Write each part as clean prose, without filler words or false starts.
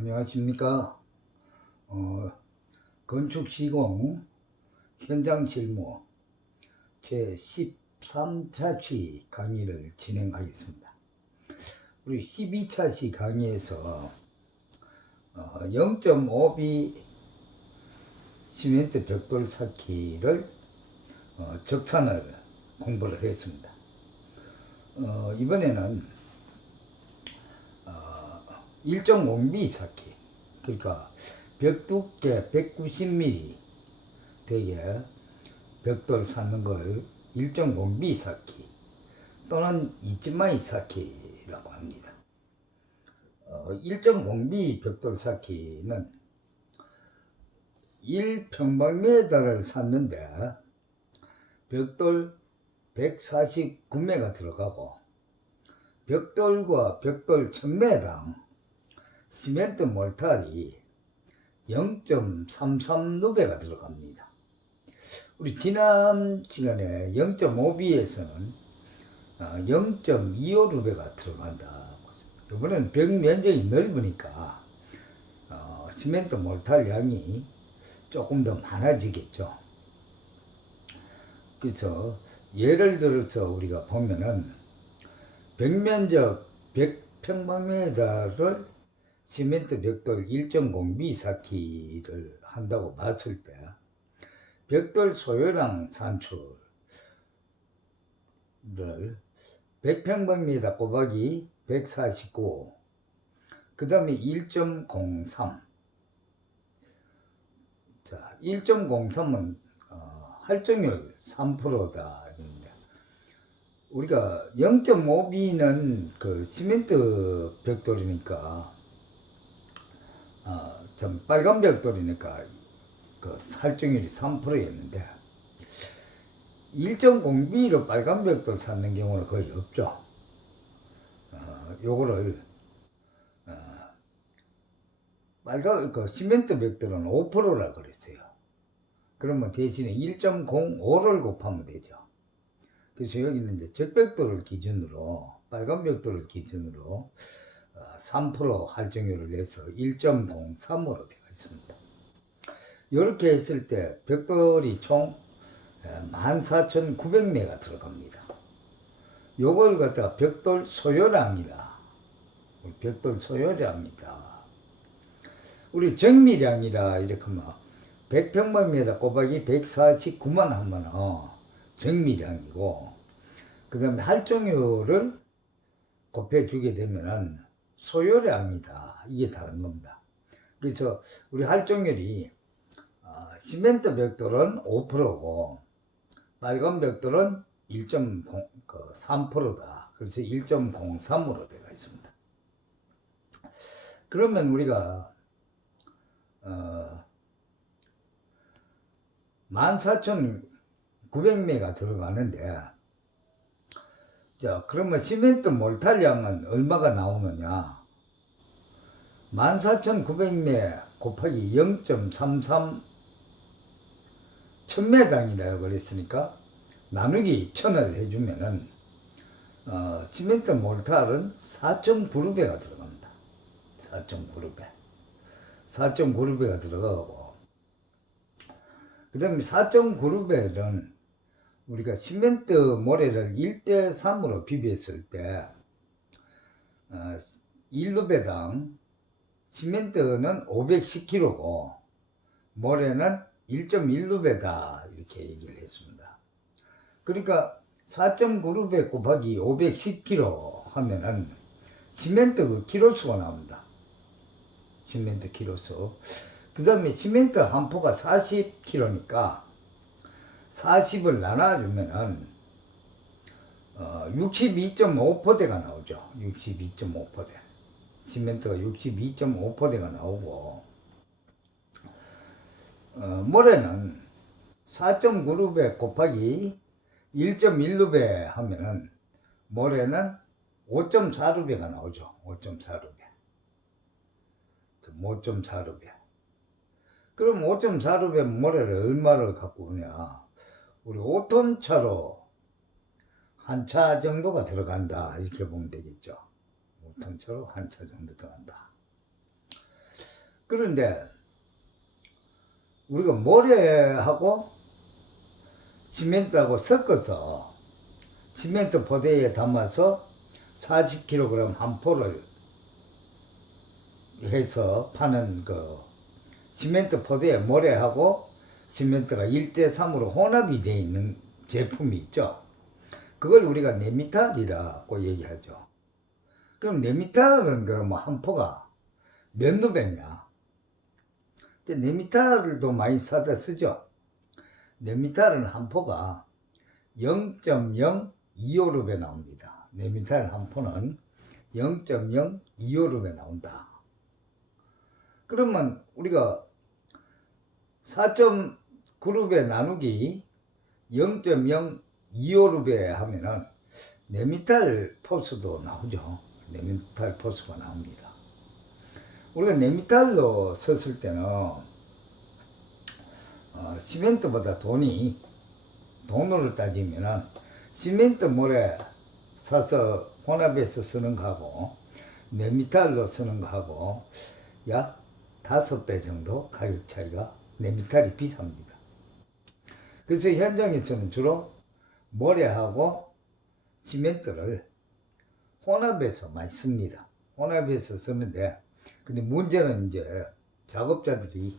안녕하십니까. 건축시공 현장 실무 제13차 시 강의를 진행하겠습니다. 우리 12차 시 강의에서 0.5B 시멘트 벽돌 쌓기를 적산을 공부를 했습니다. 이번에는 1.5B 쌓기, 그러니까 벽 두께 190mm 되게 벽돌 쌓는 걸 1.5B 쌓기 또는 2.2 쌓기라고 합니다. 1.5B 벽돌 쌓기는 1평방미터를 쌓는데 벽돌 149매가 들어가고 벽돌과 벽돌 1000매당 시멘트 몰탈이 0.33누베가 들어갑니다. 우리 지난 시간에 0.5B에서는 0.25루베가 들어간다. 이번에는 벽 면적이 넓으니까 시멘트 몰탈 양이 조금 더 많아지겠죠. 그래서 예를 들어서 우리가 보면은 벽 면적 100평방미터를 시멘트 벽돌 1.0B 쌓기를 한다고 봤을 때 벽돌 소요량 산출을 100평방미터 곱하기 149, 그 다음에 1.03. 자, 1.03은 활정률 3%다. 우리가 0.5B는 그 시멘트 벽돌이니까 좀 빨간 벽돌이니까 그 활정률이 3%였는데 1.0B로 빨간 벽돌 쌓는 경우는 거의 없죠. 요거를 빨간 그 시멘트 벽돌은 5%라 그랬어요. 그러면 대신에 1.05를 곱하면 되죠. 그래서 여기는 이제 적벽돌을 기준으로, 빨간 벽돌을 기준으로 3% 활정률을 내서 1.03으로 되어 있습니다. 이렇게 했을 때 벽돌이 총 14,900매가 들어갑니다. 요걸 갖다가 벽돌 소요량이다. 벽돌 소요량이다. 우리 정미량이라 이렇게 하면 100평방미터 곱하기 149만 하면 정미량이고, 그 다음에 활정률을 곱해주게 되면은 소요량이다. 이게 다른 겁니다. 그래서 우리 활정률이 시멘트 벽돌은 5%고 빨간 벽돌은 1.3%다. 그래서 1.03으로 되어 있습니다. 그러면 우리가 14,900매가 들어가는데, 자, 그러면 시멘트 몰탈량은 얼마가 나오느냐? 14,900매 곱하기 0.33 1000매당이라고 그랬으니까 나누기 1000을 해주면은 시멘트 몰탈은 4.9루베가 들어갑니다. 4.9루베. 4.9루베가 들어가고, 그 다음에 4.9루베는 우리가 시멘트 모래를 1대3으로 비교했을 때 1루베당 시멘트는 510kg고 모래는 1.1루베다 이렇게 얘기를 했습니다. 그러니까 4.9루베 곱하기 510kg 하면은 시멘트 그 키로수가 나옵니다. 시멘트 키로수. 그 다음에 시멘트 한 포가 40kg니까 40을 나눠주면은 62.5%가 나오죠. 62.5%. 시멘트가 62.5%가 나오고, 모래는 4.9루베 곱하기 1.1루베 하면은 모래는 5.4루베가 나오죠. 5.4루베. 5.4루베. 그럼 5.4루베 모래를 얼마를 갖고 오냐? 우리 5톤 차로 한 차 정도가 들어간다. 이렇게 보면 되겠죠. 5톤 차로 한 차 정도 들어간다. 그런데 우리가 모래하고 시멘트하고 섞어서 시멘트 포대에 담아서 40kg 한 포를 해서 파는 그 시멘트 포대에 모래하고 시멘트가 1대3으로 혼합이 되어 있는 제품이 있죠. 그걸 우리가 네미탈이라고 얘기하죠. 그럼 네미탈은 그러면 한 포가 몇 루베냐? 근데 네미탈도 많이 사다 쓰죠. 네미탈은 한 포가 0.025루베 나옵니다. 네미탈 한 포는 0.025루베 나온다. 그러면 우리가 4.9루베 나누기 0.025루베 하면은 네미탈 포스도 나오죠. 네미탈 포스가 나옵니다. 우리가 네미탈로 썼을 때는 시멘트보다 돈으로 따지면은 시멘트 모래 사서 혼합해서 쓰는 거하고 네미탈로 쓰는 거하고 약 5배 정도 가격 차이가, 네미탈이 비쌉니다. 그래서 현장에서는 주로 모래하고 시멘트를 혼합해서 많이 씁니다. 혼합해서 쓰는데, 근데 문제는 이제 작업자들이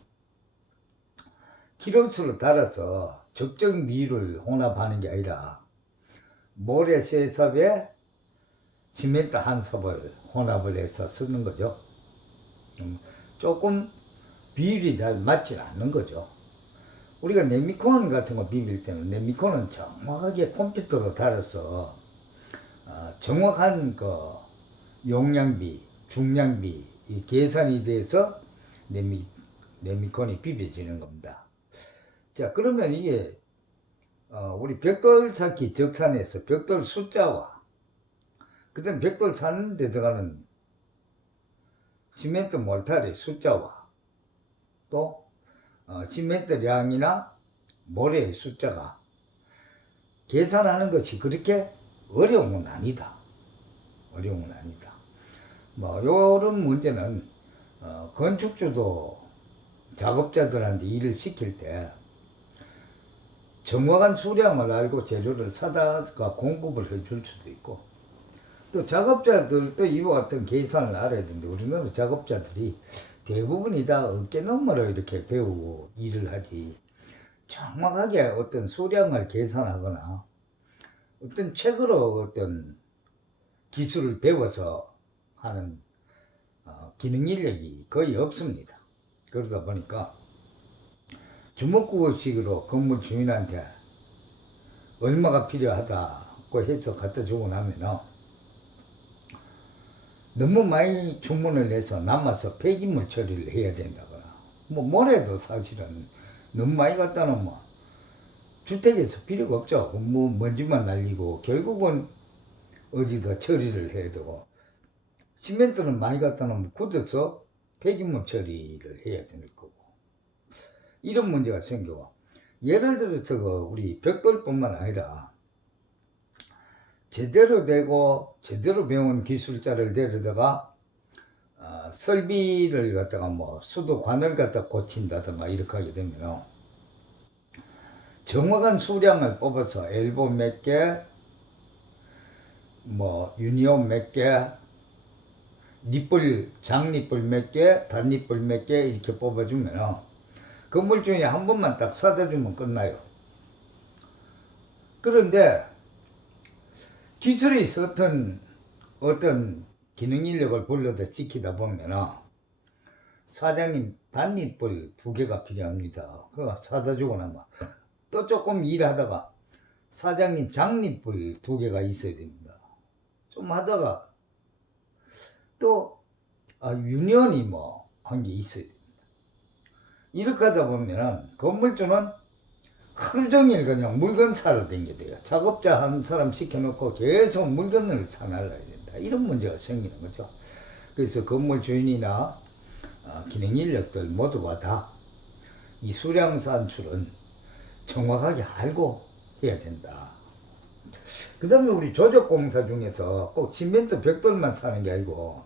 키로수를 달아서 적정 비율을 혼합하는 게 아니라 모래 3섭에 시멘트 1섭을 혼합을 해서 쓰는 거죠. 조금 비율이 잘 맞지 않는 거죠. 우리가 네미콘 같은 거 비빌 때는 네미콘은 정확하게 컴퓨터로 달아서 정확한 그 용량비, 중량비 계산이 돼서 네미콘이 비벼지는 겁니다. 자, 그러면 이게 우리 벽돌 쌓기 적산에서 벽돌 숫자와 그 다음 벽돌 사는 데 들어가는 시멘트 몰탈의 숫자와 또 시멘트량이나 모래의 숫자가 계산하는 것이 그렇게 어려운 건 아니다. 어려운 건 아니다. 뭐 요런 문제는 건축주도 작업자들한테 일을 시킬 때 정확한 수량을 알고 재료를 사다가 공급을 해줄 수도 있고, 또 작업자들도 이와 같은 계산을 알아야 되는데 우리나라 작업자들이 대부분이 다 어깨너머로 이렇게 배우고 일을 하지 정확하게 어떤 수량을 계산하거나 어떤 책으로 어떤 기술을 배워서 하는 기능 인력이 거의 없습니다. 그러다 보니까 주먹구구식으로 건물 주인한테 얼마가 필요하다고 해서 갖다 주고 나면은 너무 많이 주문을 해서 남아서 폐기물 처리를 해야 된다거나, 뭐 모래도 사실은 너무 많이 갖다 놓으면 주택에서 필요가 없죠. 뭐 먼지만 날리고 결국은 어디다 처리를 해야 되고, 시멘트는 많이 갖다 놓으면 굳어서 폐기물 처리를 해야 될 거고, 이런 문제가 생겨. 예를 들어서 우리 벽돌뿐만 아니라 제대로 되고 제대로 배운 기술자를 데려다가 설비를 갖다가 뭐 수도관을 갖다 고친다든가 이렇게 하게 되면 정확한 수량을 뽑아서 엘보 몇 개, 뭐 유니온 몇 개, 장립불 몇 개, 단립불 몇 개 이렇게 뽑아주면 건물 중에 한 번만 딱 사다 주면 끝나요. 그런데 기술이 어떤 기능 인력을 불러다 시키다 보면은 사장님 단립불 2개가 필요합니다. 그거 사다 주고 나면 또 조금 일하다가 사장님 장립불 2개가 있어야 됩니다. 좀 하다가 또 유니온이 뭐 한 개 있어야 됩니다. 이렇게 하다 보면은 건물주는 하루 종일 그냥 물건 사러 다녀야 돼요. 작업자 한 사람 시켜놓고 계속 물건을 사날라야 된다. 이런 문제가 생기는 거죠. 그래서 건물 주인이나 기능 인력들 모두가 다 이 수량 산출은 정확하게 알고 해야 된다. 그 다음에 우리 조적공사 중에서 꼭 시멘트 벽돌만 사는 게 아니고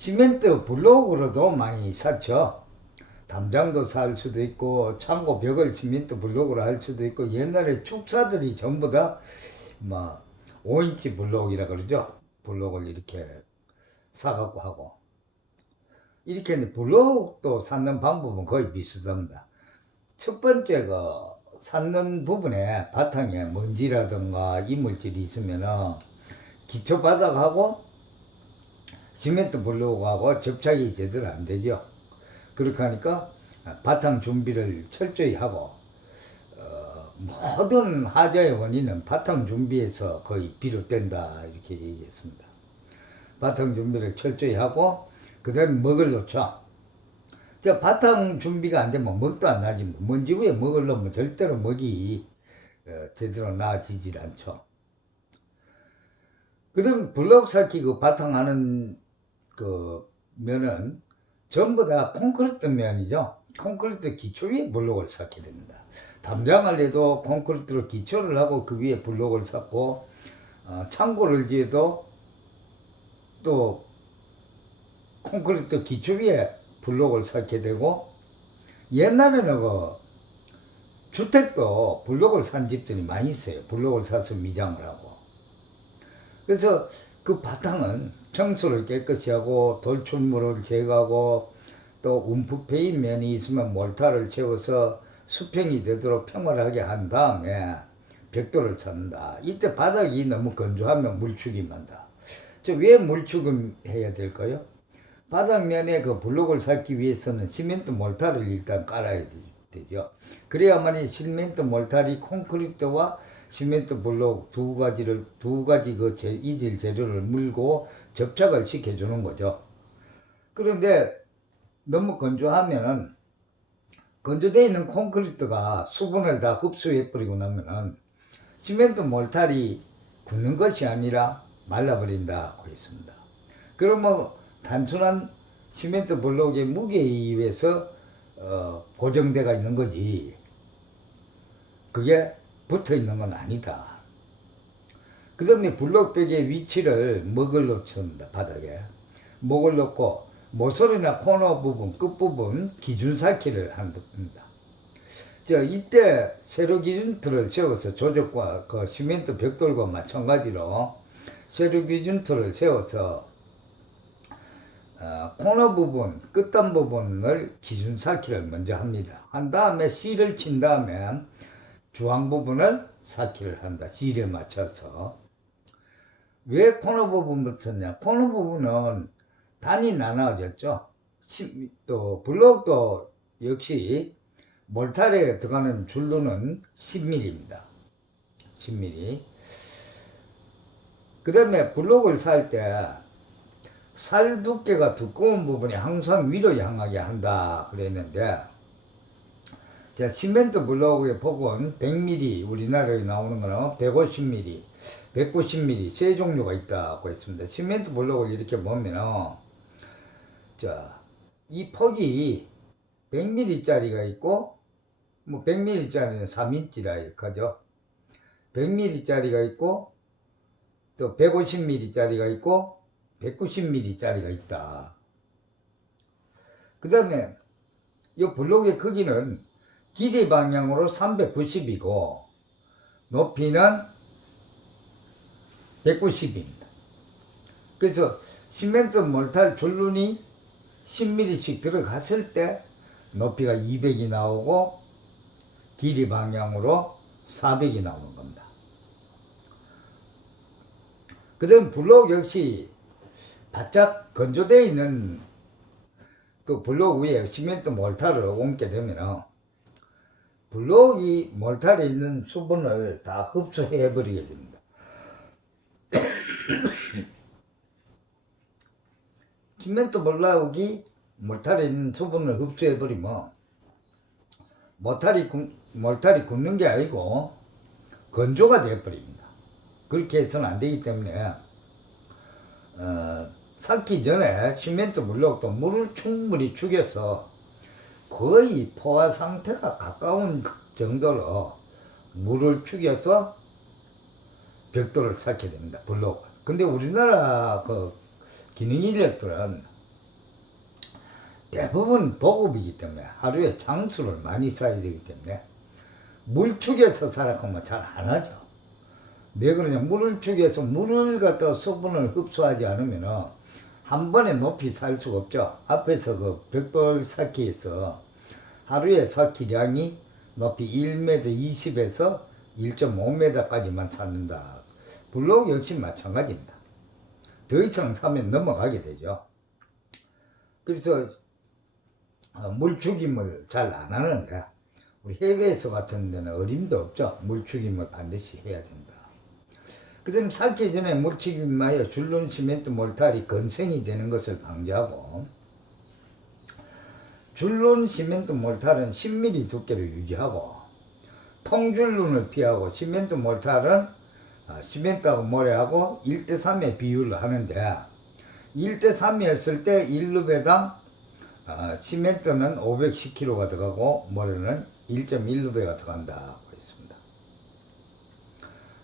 시멘트 블록으로도 많이 샀죠. 담장도 살 수도 있고 창고 벽을 시멘트 블록으로 할 수도 있고, 옛날에 축사들이 전부 다 뭐 5인치 블록이라 그러죠. 블록을 이렇게 사갖고 하고, 이렇게 블록도 쌓는 방법은 거의 비슷합니다. 첫 번째가 쌓는 부분에 바탕에 먼지라든가 이물질이 있으면은 기초 바닥하고 시멘트 블록하고 접착이 제대로 안 되죠. 그렇게 하니까 바탕 준비를 철저히 하고, 모든 하자의 원인은 바탕 준비에서 거의 비롯된다, 이렇게 얘기했습니다. 바탕 준비를 철저히 하고 그 다음에 먹을 놓죠. 바탕 준비가 안 되면 먹도 안 나지. 먼지 위에 먹을 놓으면 절대로 먹이 제대로 나아지질 않죠. 그 다음 블록 쌓기 그 바탕 하는 그 면은 전부 다 콘크리트 면이죠. 콘크리트 기초 위에 블록을 쌓게 됩니다. 담장을 해도 콘크리트로 기초를 하고 그 위에 블록을 쌓고, 창고를 지어도 또 콘크리트 기초 위에 블록을 쌓게 되고, 옛날에는 그 주택도 블록을 산 집들이 많이 있어요. 블록을 사서 미장을 하고. 그래서 그 바탕은 청소를 깨끗이 하고 돌출물을 제거하고, 또 움푹 패인 면이 있으면 몰타를 채워서 수평이 되도록 평활하게 한 다음에 벽돌을 쌓는다. 이때 바닥이 너무 건조하면 물축임 한다. 왜 물축임 해야 될까요? 바닥면에 그 블록을 쌓기 위해서는 시멘트 몰타를 일단 깔아야 되죠. 그래야만이 시멘트 몰타리 콘크리트와 시멘트 블록 두 가지 그 이질 재료를 물고 접착을 시켜주는 거죠. 그런데 너무 건조하면은, 건조되어 있는 콘크리트가 수분을 다 흡수해 버리고 나면은 시멘트 몰타리 굳는 것이 아니라 말라버린다고 했습니다. 그러면 단순한 시멘트 블록의 무게에 의해서 고정되어 있는 거지, 그게 붙어 있는 건 아니다. 그 다음에 블록벽의 위치를 먹을 놓습니다. 바닥에 먹을 놓고 모서리나 코너 부분, 끝부분 기준 쌓기를 합니다. 이때 세로 기준틀을 세워서 조적과 그 시멘트 벽돌과 마찬가지로 세로 기준틀을 세워서 코너 부분, 끝단 부분을 기준 쌓기를 먼저 합니다. 한 다음에 실을 친 다음에 주황 부분을 쌓기를 한다. 실에 맞춰서. 왜 코너 부분부터 냐? 코너 부분은 단이 나눠졌죠. 또 블록도 역시 몰타리에 들어가는 줄로는 10mm입니다. 10mm. 그 다음에 블록을 쌓을 때 살 두께가 두꺼운 부분이 항상 위로 향하게 한다 그랬는데, 시멘트 블록의 폭은 100mm, 우리나라에 나오는 거는 150mm, 190mm 세 종류가 있다고 했습니다. 시멘트 블록을 이렇게 보면은, 이 폭이 100mm 짜리가 있고, 100mm 짜리는 3인치라 이렇게 하죠. 100mm 짜리가 있고, 또 150mm 짜리가 있고, 190mm 짜리가 있다. 그 다음에 이 블록의 크기는 길이 방향으로 390이고 높이는 190입니다. 그래서 시멘트 몰탈 줄눈이 10mm씩 들어갔을 때 높이가 200이 나오고 길이 방향으로 400이 나오는 겁니다. 그 다음 블록 역시 바짝 건조되어 있는 그 블록 위에 시멘트 몰타를 얹게 되면 블록이 몰타에 있는 수분을 다 흡수해 버리게 됩니다. 시멘트 블록이 몰타에 있는 수분을 흡수해 버리면 몰타리 굳는 게 아니고 건조가 되어 버립니다. 그렇게 해서는 안 되기 때문에 쌓기 전에 시멘트 블록도 물을 충분히 죽여서 거의 포화 상태가 가까운 정도로 물을 죽여서 벽돌을 쌓게 됩니다. 블록. 근데 우리나라 그 기능 인력들은 대부분 도급이기 때문에 하루에 장수를 많이 써야 되기 때문에 물축에서 살아가면 잘 안 하죠. 왜 그러냐, 물을 축에서 물을 갖다 수분을 흡수하지 않으면 한 번에 높이 살 수가 없죠. 앞에서 그 벽돌 쌓기에서 하루에 쌓기량이 높이 1m 20에서 1.5m까지만 쌓는다. 블록 역시 마찬가지입니다. 더 이상 사면 넘어가게 되죠. 그래서 물축임을 잘 안 하는데 우리 해외에서 같은 데는 어림도 없죠. 물축임을 반드시 해야 된다. 그 다음에 쌓기 전에 물축임하여 줄눈 시멘트 몰탈이 건생이 되는 것을 방지하고, 줄눈 시멘트 몰탈은 10mm 두께를 유지하고 통줄눈을 피하고, 시멘트 몰탈은 시멘트하고 모래하고 1대3의 비율을 하는데 1대3이었을 때 1루베당 시멘트는 510kg가 들어가고 모래는 1.1루베가 들어간다고 했습니다.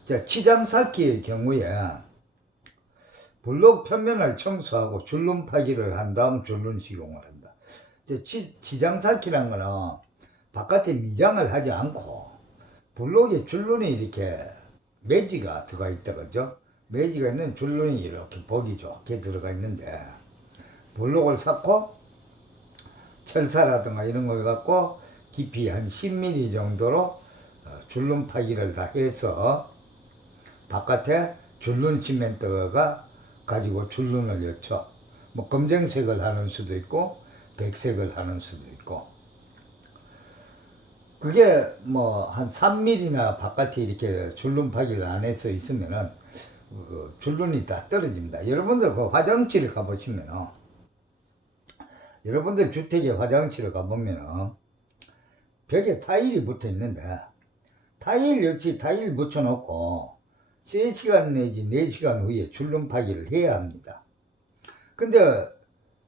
자, 치장 쌓기의 경우에 블록 표면을 청소하고 줄눈 파기를 한 다음 줄눈 시공을 한다. 치장 쌓기란 거는 바깥에 미장을 하지 않고 블록에 줄눈이 이렇게 매지가 들어가 있다, 그죠? 매지가 있는 줄눈이 이렇게 보기 좋게 들어가 있는데, 블록을 쌓고 철사라든가 이런 걸 갖고 깊이 한 10mm 정도로 줄눈 파기를 다 해서 바깥에 줄눈 시멘트가 가지고 줄눈을 였죠. 뭐 검정색을 하는 수도 있고 백색을 하는 수도 있고, 그게 뭐 한 3mm나 바깥에 이렇게 줄눈 파기를 안 해서 있으면은 줄눈이 다 떨어집니다. 여러분들 그 화장실에 가보시면은, 여러분들 주택에 화장실에 가보면은 벽에 타일이 붙어 있는데, 타일 역시 타일 붙여놓고 3시간 내지 4시간 후에 줄눈 파기를 해야 합니다. 근데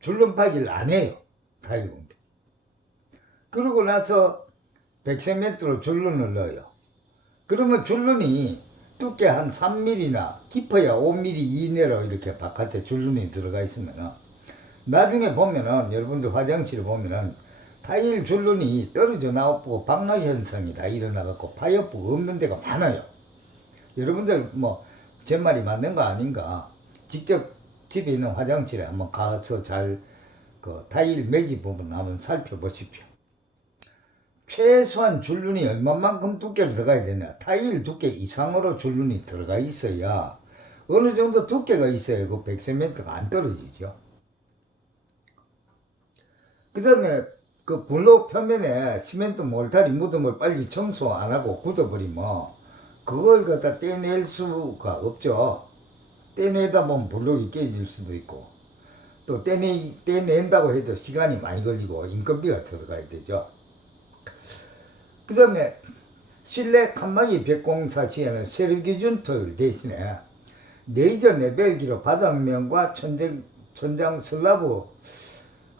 줄눈 파기를 안 해요, 타일 공대. 그러고 나서 100cm로 줄눈을 넣어요. 그러면 줄눈이 두께 한 3mm나 깊어야 5mm 이내로 이렇게 바깥에 줄눈이 들어가 있으면은, 나중에 보면은, 여러분들 화장실에 보면은 타일 줄눈이 떨어져 나오고 방화 현상이 다 일어나갖고 파엽부가 없는 데가 많아요. 여러분들 뭐 제 말이 맞는 거 아닌가, 직접 집에 있는 화장실에 한번 가서 잘 그 타일 매지 부분 한번 살펴보십시오. 최소한 줄눈이 얼마만큼 두께로 들어가야 되냐, 타일 두께 이상으로 줄눈이 들어가 있어야 어느 정도 두께가 있어야 그 100cm가 안 떨어지죠. 그 다음에 그 블록 표면에 시멘트 몰타리 묻음을 빨리 청소 안 하고 굳어버리면 그걸 갖다 떼낼 수가 없죠. 떼내다 보면 블록이 깨질 수도 있고, 또 떼낸다고 해도 시간이 많이 걸리고 인건비가 들어가야 되죠. 그 다음에 실내 칸막이 벽공사 시에는 세르기준 틀 대신에 레이저 내벨기로 바닥면과 천장 슬라브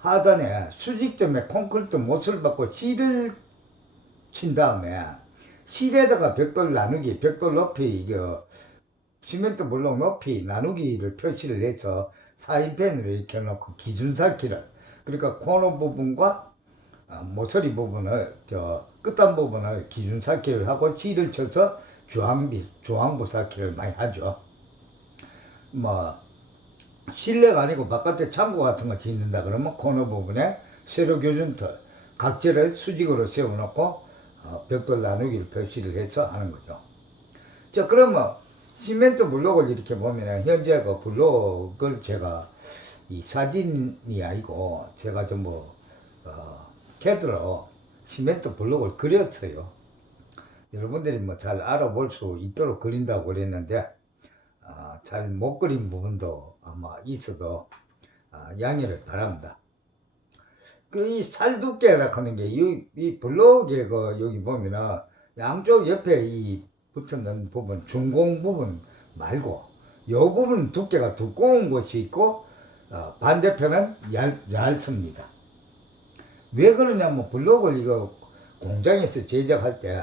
하단에 수직점에 콘크리트 못을 받고 실을 친 다음에 실에다가 벽돌 나누기, 벽돌 높이, 시멘트 블록 높이 나누기를 표시를 해서 사인펜으로 이렇게 놓고 기준사키를, 그러니까 코너 부분과 모서리 부분을, 끝단 부분을 기준사키를 하고 실을 쳐서 주황부 사키를 많이 하죠. 뭐 실내가 아니고 바깥에 창고 같은 거 짓는다 그러면 코너 부분에 세로 교준틀, 각재를 수직으로 세워놓고 벽돌 나누기를 표시를 해서 하는 거죠. 자, 그러면 시멘트 블록을 이렇게 보면 현재 그 블록을 제가 이 사진이 아니고 제가 전부 캐드로 시멘트 블록을 그렸어요. 여러분들이 뭐 잘 알아볼 수 있도록 그린다고 그랬는데 잘 못 그린 부분도 아마 있어도 양해를 바랍니다. 이 살 두께라 하는 게 이 블록에 여기 보면은 양쪽 옆에 이 붙어있는 부분, 중공 부분 말고 요 부분 두께가 두꺼운 곳이 있고 반대편은 얇습니다. 왜 그러냐면 블록을 이거 공장에서 제작할 때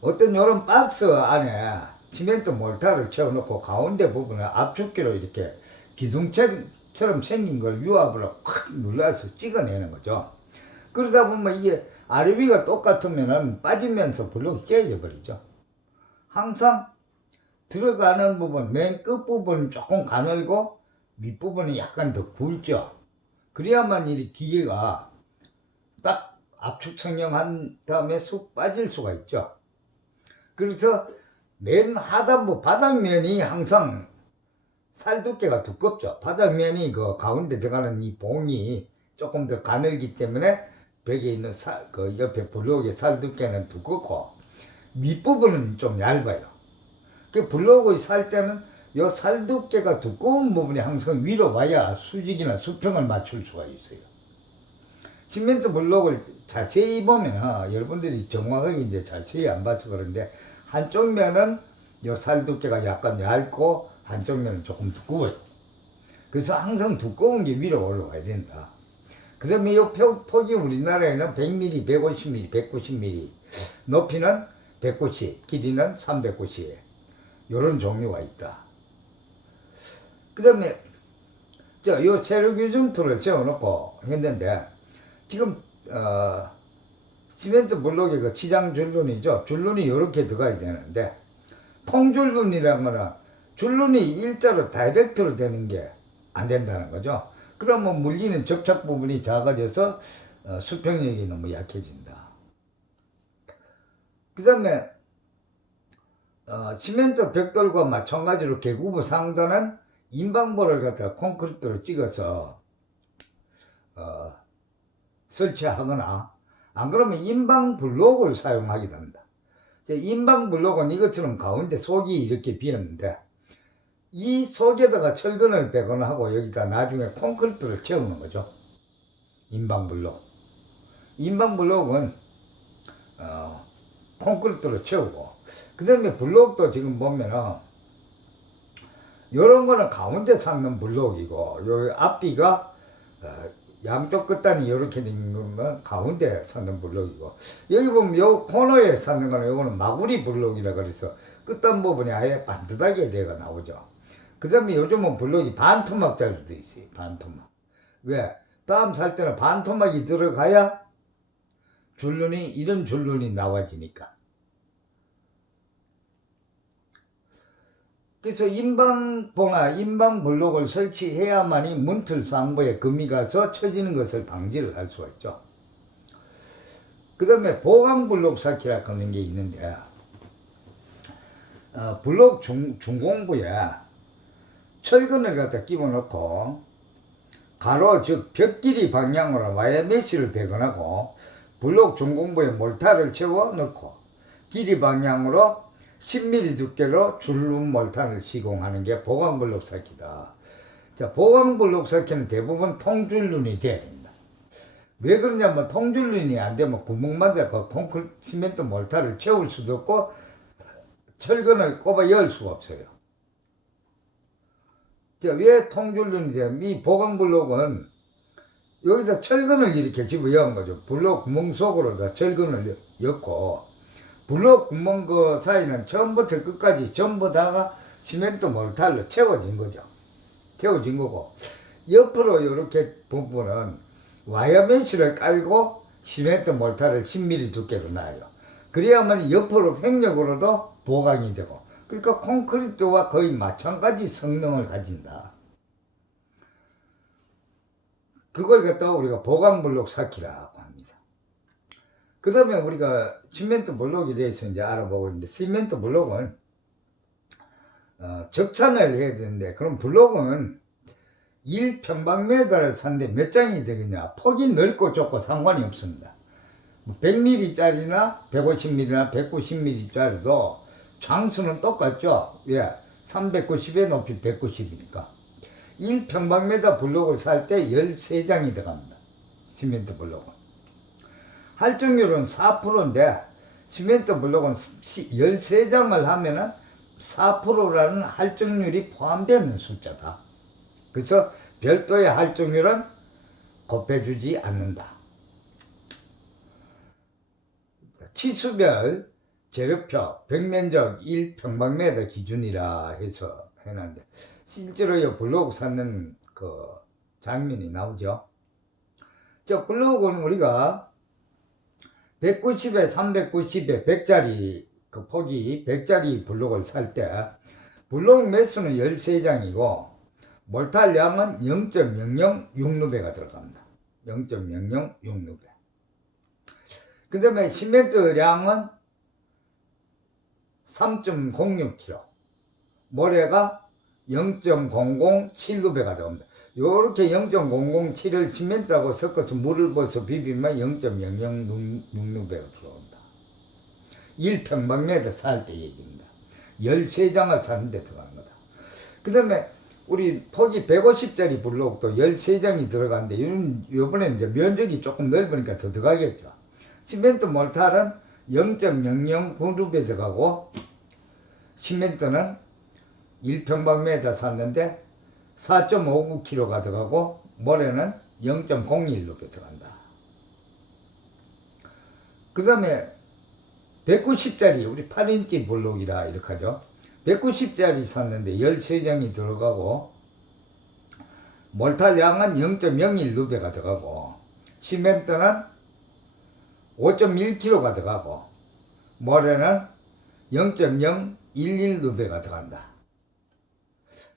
어떤 요런 박스 안에 시멘트 몰타를 채워놓고 가운데 부분을 압축기로 이렇게 처럼 생긴 걸 유압으로 확 눌러서 찍어내는 거죠. 그러다 보면 이게 아래위가 똑같으면은 빠지면서 블록이 깨져 버리죠. 항상 들어가는 부분, 맨 끝부분은 조금 가늘고 밑부분이 약간 더 굵죠. 그래야만 이 기계가 딱 압축 청렴한 다음에 쑥 빠질 수가 있죠. 그래서 맨 하단부 바닥면이 항상 살 두께가 두껍죠. 바닥면이 그 가운데 들어가는 이 봉이 조금 더 가늘기 때문에 벽에 있는 그 옆에 블록의 살 두께는 두껍고 밑부분은 좀 얇아요. 그 블록을 살 때는 요 살 두께가 두꺼운 부분이 항상 위로 와야 수직이나 수평을 맞출 수가 있어요. 시멘트 블록을 자세히 보면 여러분들이 정확하게 이제 자세히 안 봐서 그런데 한쪽 면은 요 살 두께가 약간 얇고 한쪽 면은 조금 두꺼워요. 그래서 항상 두꺼운 게 위로 올라와야 된다. 그 다음에 이 폭이 우리나라에는 100mm, 150mm, 190mm, 높이는 190, 길이는 390, 요런 종류가 있다. 그 다음에 요 세로 규정틀을 세워놓고 했는데 지금 시멘트 블록의 그 치장 줄눈이죠. 줄눈이 이렇게 들어가야 되는데 통줄눈이라는 거는 줄눈이 일자로 다이렉트로 되는 게 안 된다는 거죠. 그러면 물리는 접착 부분이 작아져서 수평력이 너무 약해진다. 그 다음에 시멘트 벽돌과 마찬가지로 계구부 상단은 인방볼을 갖다가 콘크리트로 찍어서 설치하거나 안 그러면 인방블록을 사용하기도 합니다. 인방블록은 이것처럼 가운데 속이 이렇게 비었는데 이 속에다가 철근을 빼거나 하고 여기다 나중에 콘크리트를 채우는 거죠. 인방블록. 인방블록은 콘크리트로 채우고 그 다음에 블록도 지금 보면은 요런 거는 가운데 삭는 블록이고 요 앞뒤가 양쪽 끝단이 이렇게 된 거면 가운데 삭는 블록이고 여기 보면 요 코너에 삭는 거는 요거는 마구리 블록이라 그래서 끝단 부분이 아예 반듯하게 되어 나오죠. 그 다음에 요즘은 블록이 반토막짜리도 있어요. 반토막. 왜? 다음 살 때는 반토막이 들어가야 줄눈이 이런 줄눈이 나와지니까. 그래서 인방봉화, 인방블록을 설치해야만이 문틀 상부에 금이 가서 처지는 것을 방지를 할 수가 있죠. 그 다음에 보강블록 쌓기라고 하는 게 있는데 블록 중공부에 철근을 갖다 끼워 넣고 가로 즉 벽길이 방향으로 와이어 메쉬를 배건하고 블록 중공부에 몰타를 채워 넣고 길이 방향으로 10mm 두께로 줄눈 몰타를 시공하는 게 보강블록 쌓기다. 자, 보강블록 쌓기는 대부분 통줄눈이 돼야 됩니다. 왜 그러냐면 통줄눈이 안 되면 구멍마다 그 콘크리트 시멘트 몰타를 채울 수도 없고 철근을 꼽아 열 수가 없어요. 자, 왜 통줄눈이 돼요? 이 보강블록은 여기다 철근을 이렇게 집어넣은 거죠. 블록 구멍 속으로 철근을 넣고 블록 구멍 그 사이는 처음부터 끝까지 전부 다가 시멘트 몰타로 채워진 거죠. 채워진 거고 옆으로 이렇게 부분은 와이어 메쉬를 깔고 시멘트 몰타를 10mm 두께로 놔요. 그래야만 옆으로 횡력으로도 보강이 되고 그러니까 콘크리트와 거의 마찬가지 성능을 가진다. 그걸 갖다가 우리가 보강블록 쌓기라고 합니다. 그 다음에 우리가 시멘트 블록에 대해서 이제 알아보고 있는데 시멘트 블록은 적산을 해야 되는데 그럼 블록은 1평방미터를 샀는데 몇 장이 되겠냐? 폭이 넓고 좁고 상관이 없습니다. 100mm 짜리나 150mm나 190mm 짜리도 장수는 똑같죠. 왜? 390에 높이 190이니까 1평방미터 블록을 살 때 13장이 들어갑니다. 시멘트 블록은 할증률은 4%인데 시멘트 블록은 13장을 하면은 4%라는 할증률이 포함되는 숫자다. 그래서 별도의 할증률은 곱해주지 않는다. 치수별 재료표 벽면적 1평방미터 기준이라 해서 해놨는데 실제로 이 블록 쌓는 그 장면이 나오죠. 저 블록은 우리가 190에 390에 100짜리 그 폭이 100짜리 블록을 살 때 블록 매수는 13장이고 몰탈 양은 0.0066루베가 들어갑니다. 0.0066루베. 그 다음에 시멘트량은 3.06kg, 모래가 0.007루베가 들어갑니다. 요렇게 0.007을 시멘트하고 섞어서 물을 부어서 비비면 0.0066루베가 들어온다. 1평방미터 살 때 얘기입니다. 13장을 사는데 들어간 거다. 그 다음에 우리 폭이 150짜리 블록도 13장이 들어가는데 요번에 이제 면적이 조금 넓으니까 더 들어가겠죠. 시멘트 몰탈은 0.009루베 들어가고 시멘트는 1평방미터 샀는데 4.59kg가 들어가고 모래는 0.01루베 들어간다. 그 다음에 190짜리 우리 8인치 블록이라 이렇게 하죠. 190짜리 샀는데 13장이 들어가고 몰탈 양은 0.01루베가 들어가고 시멘트는 5.1kg가 들어가고 모래는 0.011루베가 들어간다.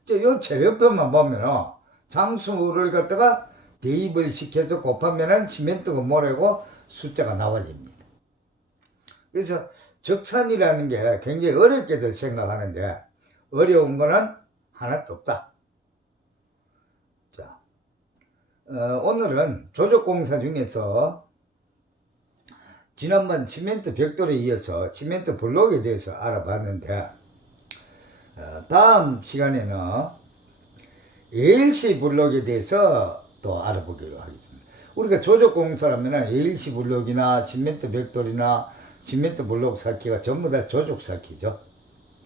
이 재료표만 보면 장수를 갖다가 대입을 시켜서 곱하면 시멘트가 모래고 숫자가 나와집니다. 그래서 적산이라는 게 굉장히 어렵게들 생각하는데 어려운 거는 하나도 없다. 자, 오늘은 조적공사 중에서 지난번 시멘트 벽돌에 이어서 시멘트 블록에 대해서 알아봤는데 다음 시간에는 ALC 블록에 대해서 또 알아보기로 하겠습니다. 우리가 조적공사라면 ALC 블록이나 시멘트 벽돌이나 시멘트 블록 쌓기가 전부 다 조적 쌓기죠.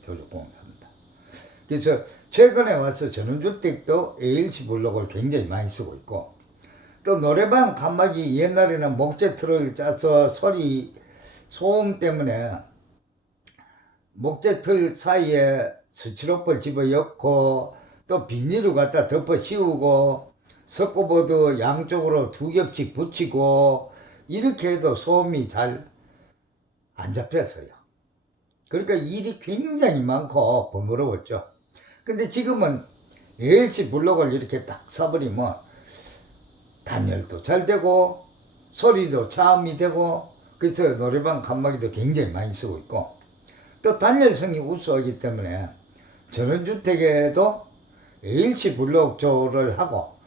조적공사입니다. 그래서 최근에 와서 전원주택도 ALC 블록을 굉장히 많이 쓰고 있고 또 노래방 칸막이 옛날에는 목재 틀을 짜서 소음 때문에 목재 틀 사이에 스티로폴 집어넣고 또 비닐을 갖다 덮어 씌우고 석고보드 양쪽으로 2겹씩 붙이고 이렇게 해도 소음이 잘 안 잡혔어요. 그러니까 일이 굉장히 많고 번거로웠죠. 근데 지금은 ALC 블록을 이렇게 딱 써버리면 단열도 잘 되고 소리도 차음이 되고 그래서 노래방 칸막이도 굉장히 많이 쓰고 있고 또 단열성이 우수하기 때문에 전원주택에도 ALC 블록 조를 하고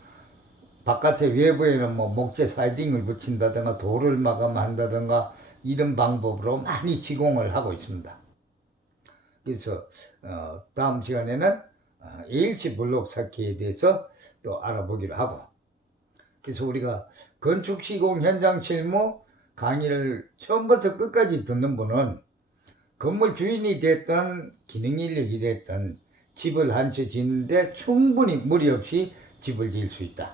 바깥에 외부에는 뭐 목재 사이딩을 붙인다든가 돌을 마감한다든가 이런 방법으로 많이 시공을 하고 있습니다. 그래서 다음 시간에는 ALC 블록 쌓기에 대해서 또 알아보기로 하고 그래서 우리가 건축 시공 현장 실무 강의를 처음부터 끝까지 듣는 분은 건물 주인이 됐든 기능 인력이 됐든 집을 한 채 짓는데 충분히 무리 없이 집을 지을 수 있다.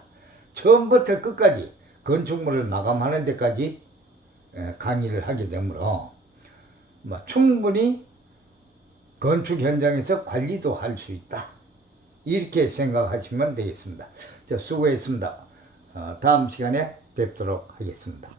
처음부터 끝까지 건축물을 마감하는 데까지 강의를 하게 되므로 충분히 건축 현장에서 관리도 할 수 있다. 이렇게 생각하시면 되겠습니다. 자, 수고했습니다. 다음 시간에 뵙도록 하겠습니다.